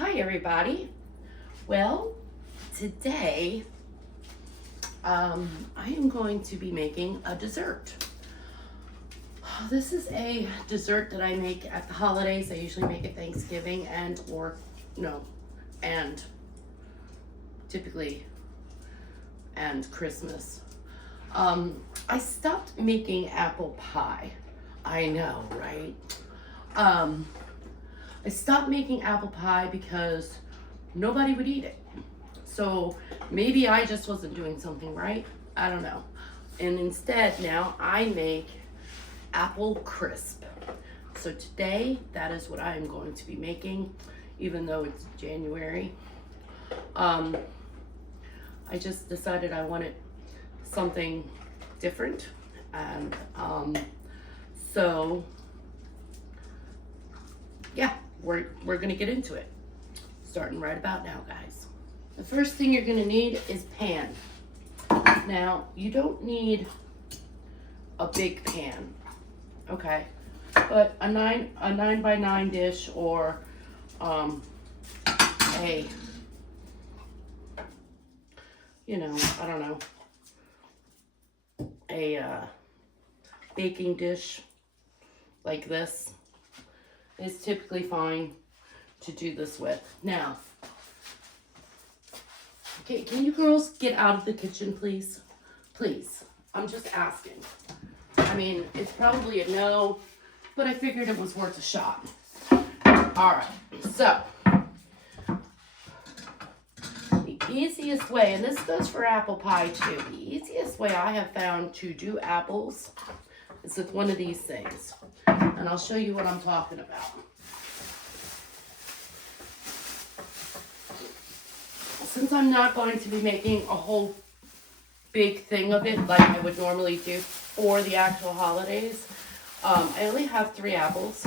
Hi everybody. Well, today I am going to be making a dessert. This is a dessert that I make at the holidays. I usually make it Thanksgiving and typically Christmas. I stopped making apple pie. I know, right? I stopped making apple pie because nobody would eat it. So maybe I just wasn't doing something right. I don't know. And instead now I make apple crisp. So today that is what I am going to be making, even though it's January. I just decided I wanted something different, and so yeah, we're gonna get into it, starting right about now, guys. The first thing you're gonna need is pan. Now you don't need a big pan, okay, but a 9x9 dish, or a I don't know, a baking dish like this is typically fine to do this with. Now, okay, can you girls get out of the kitchen, please? Please, I'm just asking. I mean, it's probably a no, but I figured it was worth a shot. All right, so the easiest way, and this goes for apple pie too, the easiest way I have found to do apples is with one of these things. And I'll show you what I'm talking about. Since I'm not going to be making a whole big thing of it like I would normally do for the actual holidays, I only have 3 apples.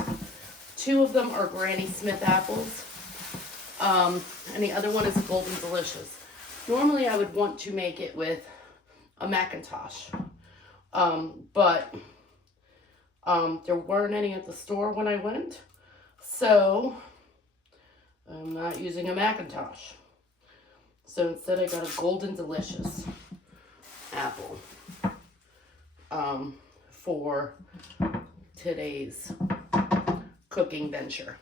2 of them are Granny Smith apples, and the other one is Golden Delicious. Normally I would want to make it with a Macintosh, but there weren't any at the store when I went, so I'm not using a Macintosh. So instead I got a Golden Delicious apple for today's cooking venture.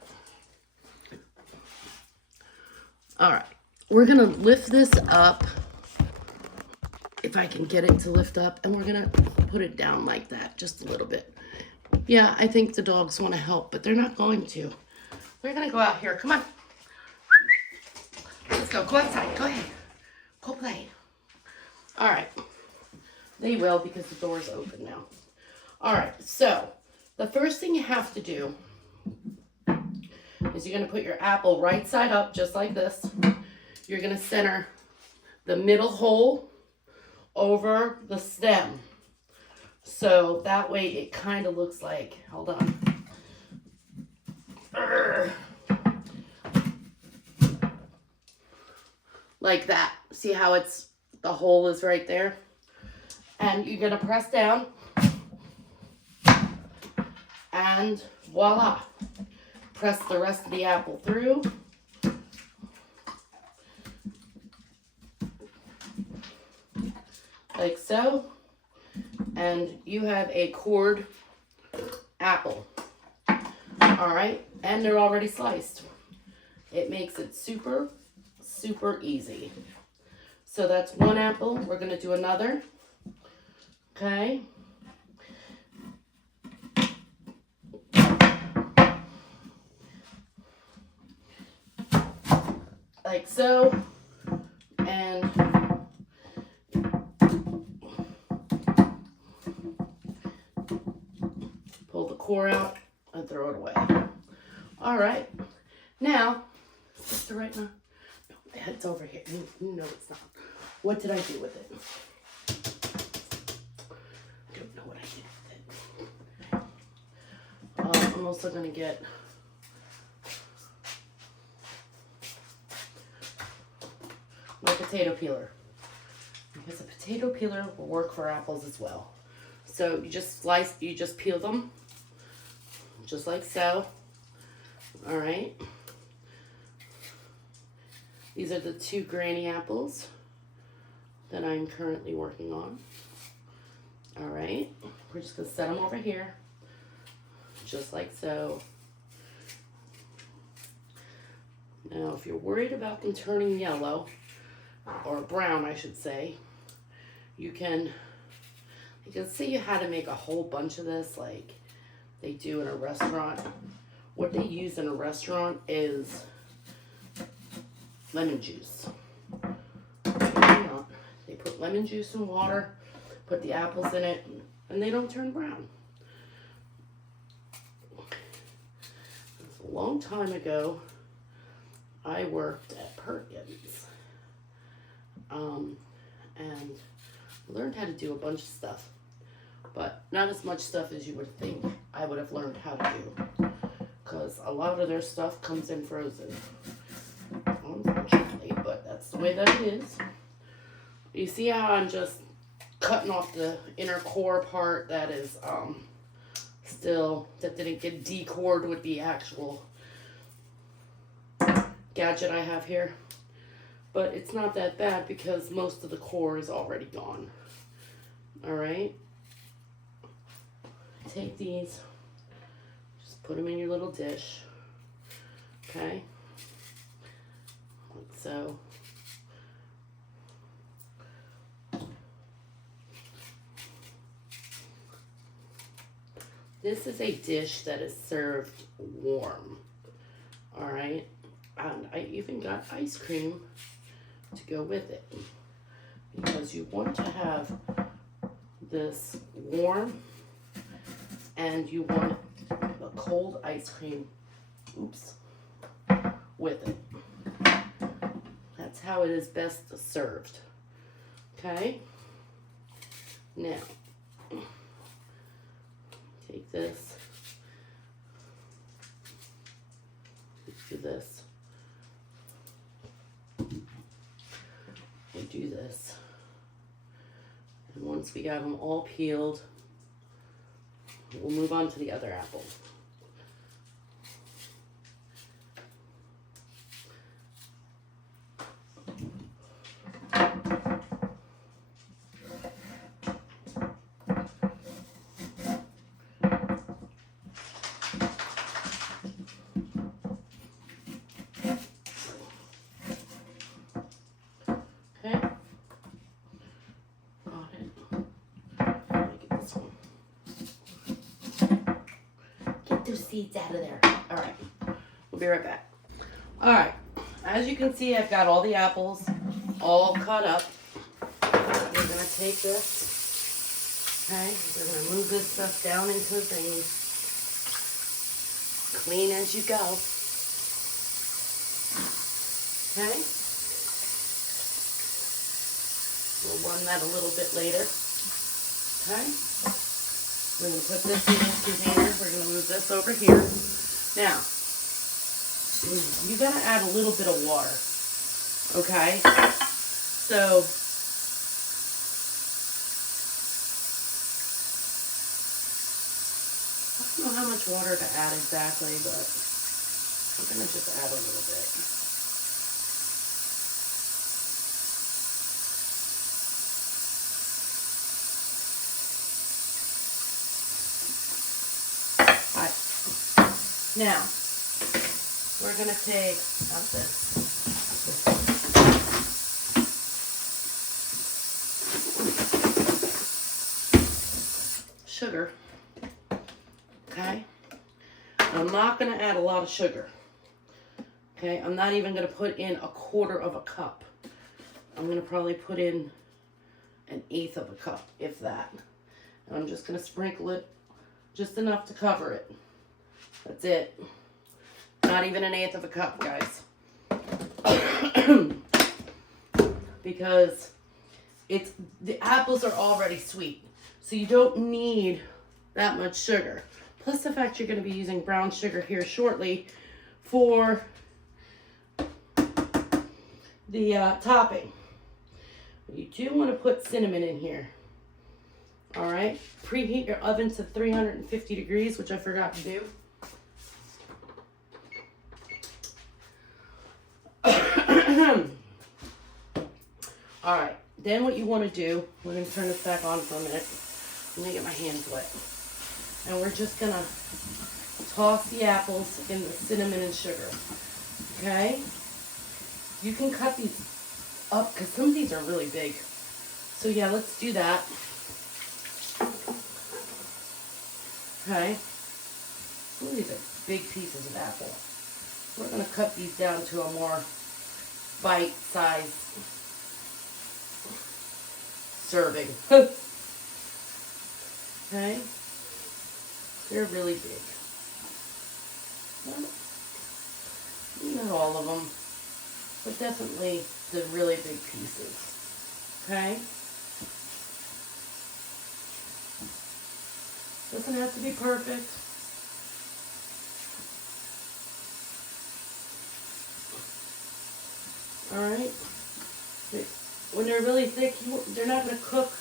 All right, we're gonna lift this up, if I can get it to lift up, and we're gonna put it down like that, just a little bit. Yeah, I think the dogs want to help, but they're not going to. They're going to go out here. Come on. Let's go. Go outside. Go ahead. Go play. All right. They will, because the door's open now. All right. So the first thing you have to do is you're going to put your apple right side up, just like this. You're going to center the middle hole over the stem. So that way it kind of looks like, hold on. Like that. See how the hole is right there? And you're going to press down. And voila. Press the rest of the apple through. Like so. And you have a cored apple. All right, and they're already sliced. It makes it super, super easy. So that's one apple. We're gonna do another. Okay. Like so. And pull the core out and throw it away. All right, now, is this right now? No, the head's over here. No, it's not. What did I do with it? I don't know what I did with it. I'm also gonna get my potato peeler, because a potato peeler will work for apples as well. So you just peel them, just like so. All right. These are the 2 granny apples that I'm currently working on. All right, we're just gonna set them over here, just like so. Now, if you're worried about them turning yellow, or brown, I should say, you can see how to make a whole bunch of this like they do in a restaurant. What they use in a restaurant is lemon juice. They put lemon juice in water, put the apples in it, and they don't turn brown. A long time ago, I worked at Perkins, and learned how to do a bunch of stuff, but not as much stuff as you would think I would have learned how to do, because a lot of their stuff comes in frozen, unfortunately, but that's the way that it is. You see how I'm just cutting off the inner core part that is still, that didn't get decored with the actual gadget I have here. But it's not that bad because most of the core is already gone. All right. Take these, just put them in your little dish. Okay. Like so. This is a dish that is served warm. All right. And I even got ice cream to go with it, because you want to have this warm and you want the cold ice cream, with it. That's how it is best served. Okay. Now, take this, do this. We do this, and once we got them all peeled, we'll move on to the other apple. Seeds out of there. All right, we'll be right back. All right, as you can see, I've got all the apples all cut up. We're gonna take this, okay, we're gonna move this stuff down into the thing, clean as you go, okay. We'll run that a little bit later, okay. We're going to put this in this container. We're going to move this over here. Now, you got to add a little bit of water, okay? So, I don't know how much water to add exactly, but I'm going to just add a little bit. Now, we're going to take, not this, sugar, okay? I'm not going to add a lot of sugar, okay? I'm not even going to put in 1/4 of a cup. I'm going to probably put in 1/8 of a cup, if that. And I'm just going to sprinkle it just enough to cover it. That's it. Not even 1/8 of a cup, guys. Because the apples are already sweet. So you don't need that much sugar. Plus the fact you're going to be using brown sugar here shortly for the topping. You do want to put cinnamon in here. All right. Preheat your oven to 350 degrees, which I forgot to do. All right, then what you want to do, we're going to turn this back on for a minute. Let me get my hands wet. And we're just going to toss the apples in the cinnamon and sugar. Okay? You can cut these up because some of these are really big. So yeah, let's do that. Okay? Some of these are big pieces of apple. We're going to cut these down to a more bite-sized serving. Okay? They're really big. Not all of them, but definitely the really big pieces. Okay? Doesn't have to be perfect. Alright? When they're really thick, they're not going to cook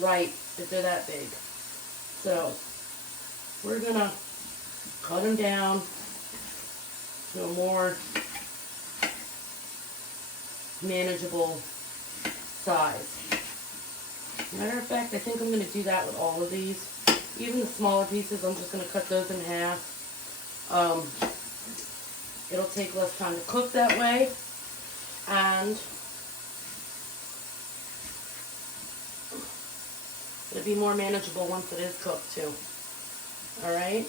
right if they're that big. So, we're going to cut them down to a more manageable size. Matter of fact, I think I'm going to do that with all of these. Even the smaller pieces, I'm just going to cut those in half. It'll take less time to cook that way. And it'll be more manageable once it is cooked too. Alright?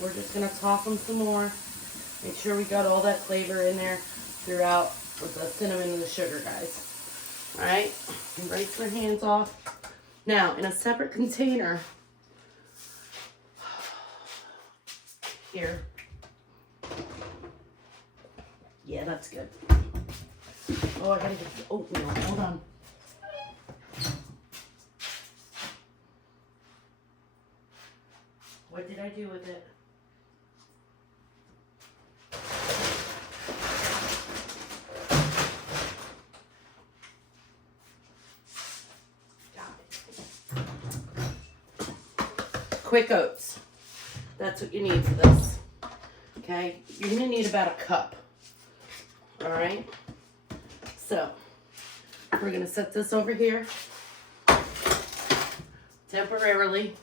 We're just going to toss them some more. Make sure we got all that flavor in there throughout with the cinnamon and the sugar, guys. Alright? And rinse your hands off. Now, in a separate container, here. Yeah, that's good. Oh, I gotta get the oatmeal. Hold on. What did I do with it? Quick oats. That's what you need for this. Okay? You're going to need about a cup. Alright? So, we're going to set this over here temporarily.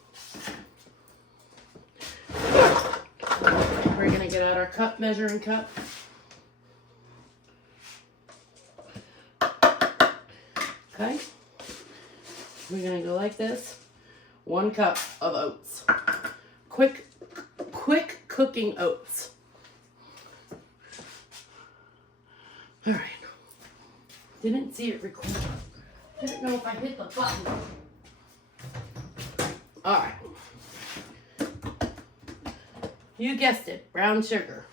We're going to get out our cup, measuring cup. Okay? We're going to go like this. 1 cup of oats. Quick cooking oats. All right. Didn't see it record. Didn't know if I hit the button. All right. You guessed it, brown sugar.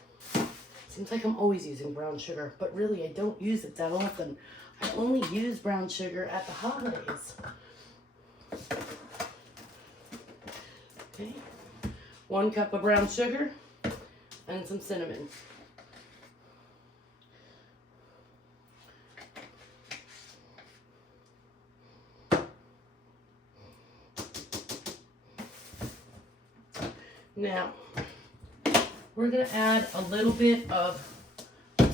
Seems like I'm always using brown sugar, but really I don't use it that often. I only use brown sugar at the holidays. Okay, 1 cup of brown sugar and some cinnamon. Now, we're going to add a little bit of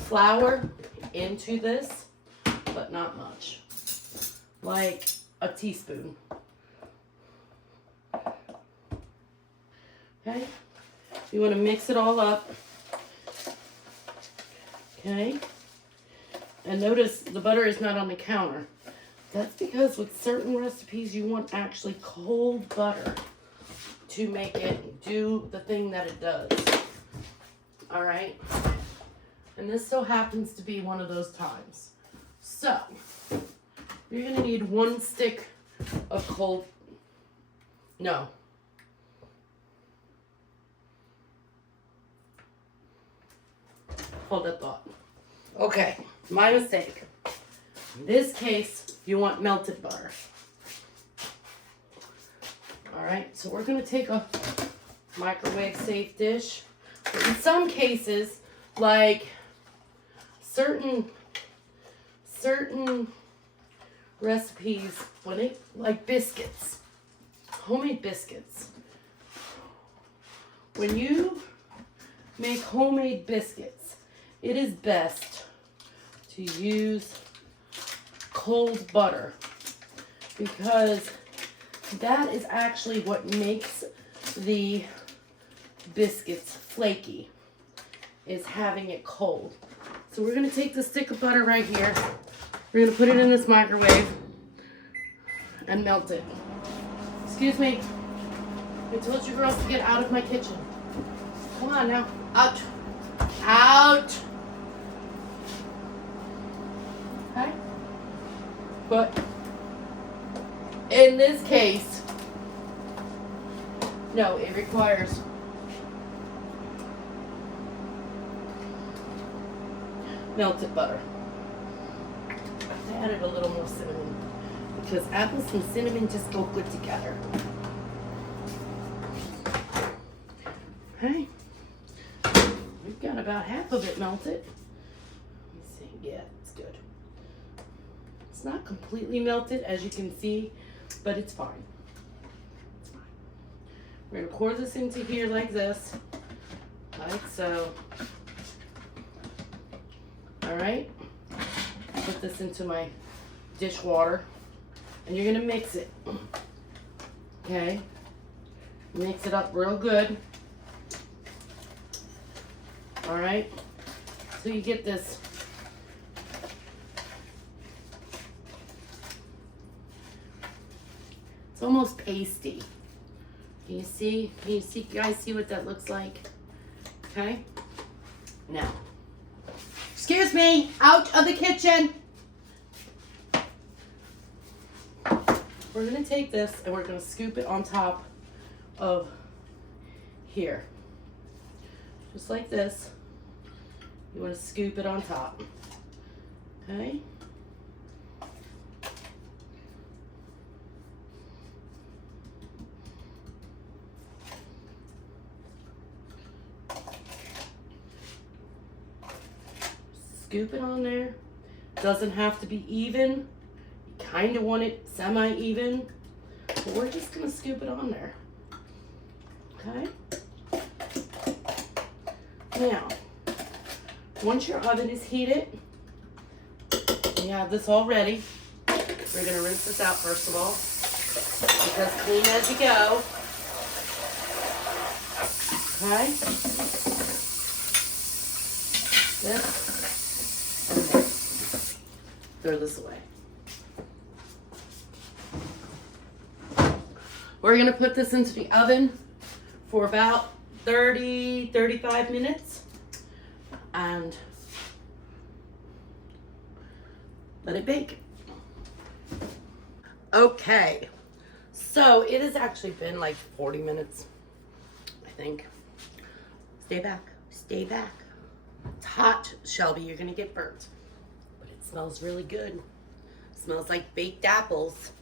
flour into this, but not much. Like a teaspoon. Okay, you want to mix it all up. Okay, and notice the butter is not on the counter. That's because with certain recipes you want actually cold butter to make it do the thing that it does. All right, and this so happens to be one of those times. So you're going to need 1 stick of cold No. Hold that thought. Okay, my mistake. In this case, you want melted butter. All right, so we're gonna take a microwave safe dish. But in some cases, like certain recipes, when it, like biscuits, homemade biscuits. When you make homemade biscuits, it is best to use cold butter because that is actually what makes the biscuits flaky, is having it cold. So we're gonna take the stick of butter right here. We're gonna put it in this microwave and melt it. Excuse me. I told you girls to get out of my kitchen. Come on now. Out. Out. Okay? But in this case, no, it requires melted butter. I added a little more cinnamon because apples and cinnamon just go good together. Okay, we've got about half of it melted. Let me see. Yeah, it's good. It's not completely melted, as you can see, but it's fine. It's fine. We're gonna pour this into here like this, like so. All right. Put this into my dishwater, and you're gonna mix it. Okay. Mix it up real good. All right. So you get this. It's almost pasty. Can you see? Can you see, guys, see what that looks like? Okay. Now, excuse me, out of the kitchen. We're gonna take this and we're gonna scoop it on top of here. Just like this. You wanna scoop it on top. Okay? Scoop it on there. Doesn't have to be even. You kind of want it semi-even. But we're just gonna scoop it on there. Okay? Now, once your oven is heated, you have this all ready. We're gonna rinse this out first of all, because clean as you go. Okay? This and this. Throw this away. We're gonna put this into the oven for about 30-35 minutes and let it bake. Okay, so it has actually been like 40 minutes, I think. Stay back, stay back. It's hot, Shelby, you're gonna get burnt. But it smells really good. It smells like baked apples.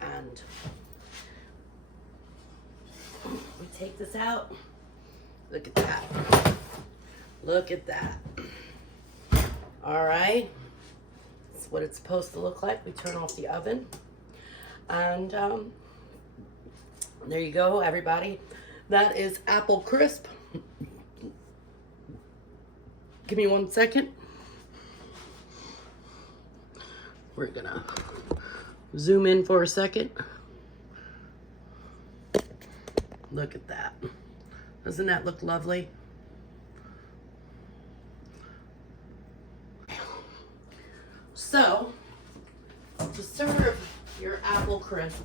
And we take this out. Look at that. Look at that. All right. That's what it's supposed to look like. We turn off the oven. And there you go, everybody. That is apple crisp. Give me 1 second. We're gonna zoom in for a second. Look at that. Doesn't that look lovely? So, to serve your apple crisp,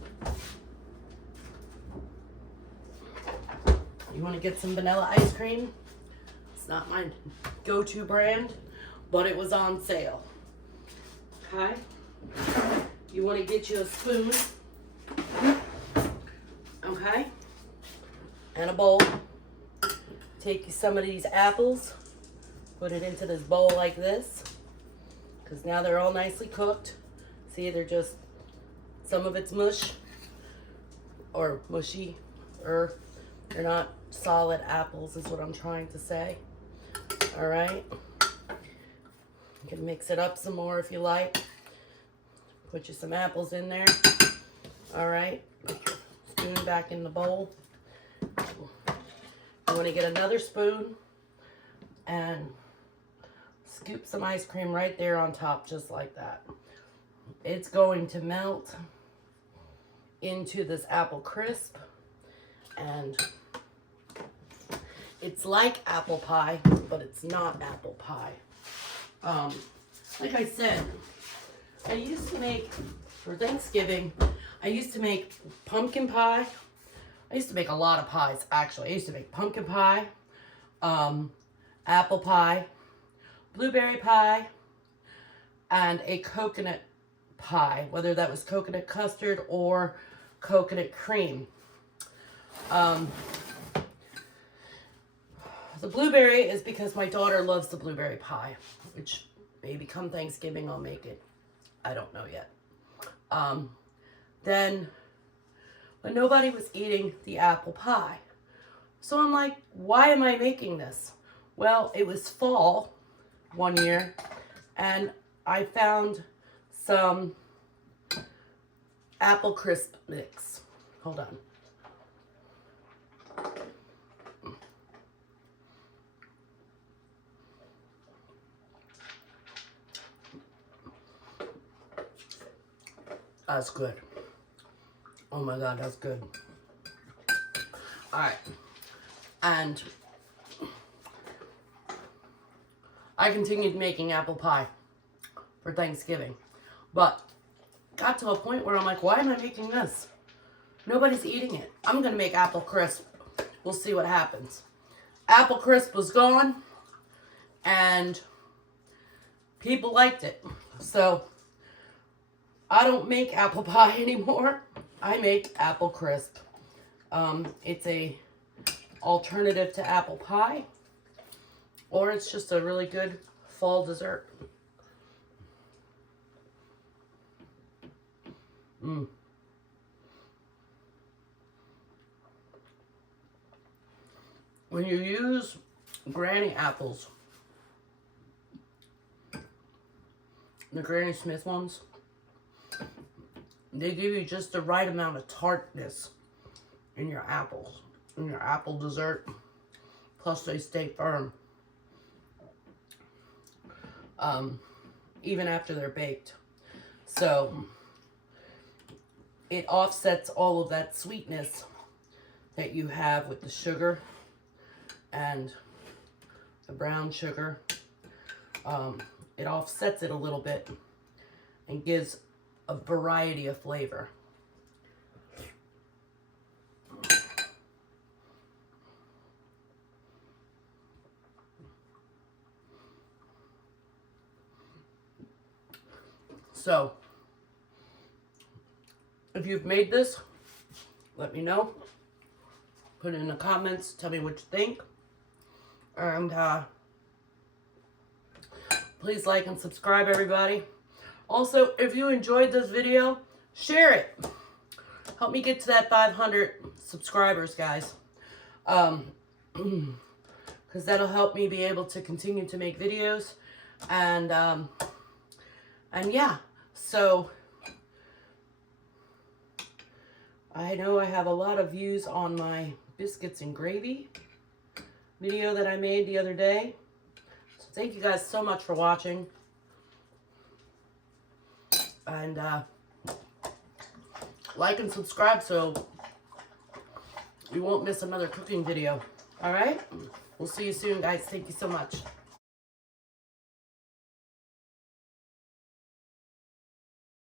you want to get some vanilla ice cream. It's not my go-to brand, but it was on sale. Okay? You want to get you a spoon Okay. And a bowl. Take some of these apples, put it into this bowl like this, because now they're all nicely cooked. See, they're just, some of it's mush, or mushy, or they're not solid apples is what I'm trying to say. All right. You can mix it up some more if you like. Put you some apples in there. All right. Put your spoon back in the bowl. You want to get another spoon and scoop some ice cream right there on top, just like that. It's going to melt into this apple crisp, and it's like apple pie, but it's not apple pie. Like I said, I used to make, for Thanksgiving, I used to make pumpkin pie. I used to make a lot of pies, actually. I used to make pumpkin pie, apple pie, blueberry pie, and a coconut pie, whether that was coconut custard or coconut cream. The blueberry is because my daughter loves the blueberry pie, which maybe come Thanksgiving I'll make it. I don't know yet. Then, but nobody was eating the apple pie. So I'm like, why am I making this? Well, it was fall one year, and I found some apple crisp mix. Hold on. That's good. Oh my God, that's good. All right. And I continued making apple pie for Thanksgiving. But got to a point where I'm like, why am I making this? Nobody's eating it. I'm going to make apple crisp. We'll see what happens. Apple crisp was gone, and people liked it. So I don't make apple pie anymore. I make apple crisp. It's a alternative to apple pie, or it's just a really good fall dessert. When you use Granny apples, the Granny Smith ones, they give you just the right amount of tartness in your apples, in your apple dessert, plus they stay firm, even after they're baked. So it offsets all of that sweetness that you have with the sugar and the brown sugar. It offsets it a little bit and gives a variety of flavor. So, if you've made this, let me know. Put it in the comments. Tell me what you think. And please like and subscribe, everybody. Also, if you enjoyed this video, share it. Help me get to that 500 subscribers, guys. Because that'll help me be able to continue to make videos. And yeah, so I know I have a lot of views on my biscuits and gravy video that I made the other day. So thank you guys so much for watching. And like and subscribe so you won't miss another cooking video. All right? We'll see you soon, guys. Thank you so much.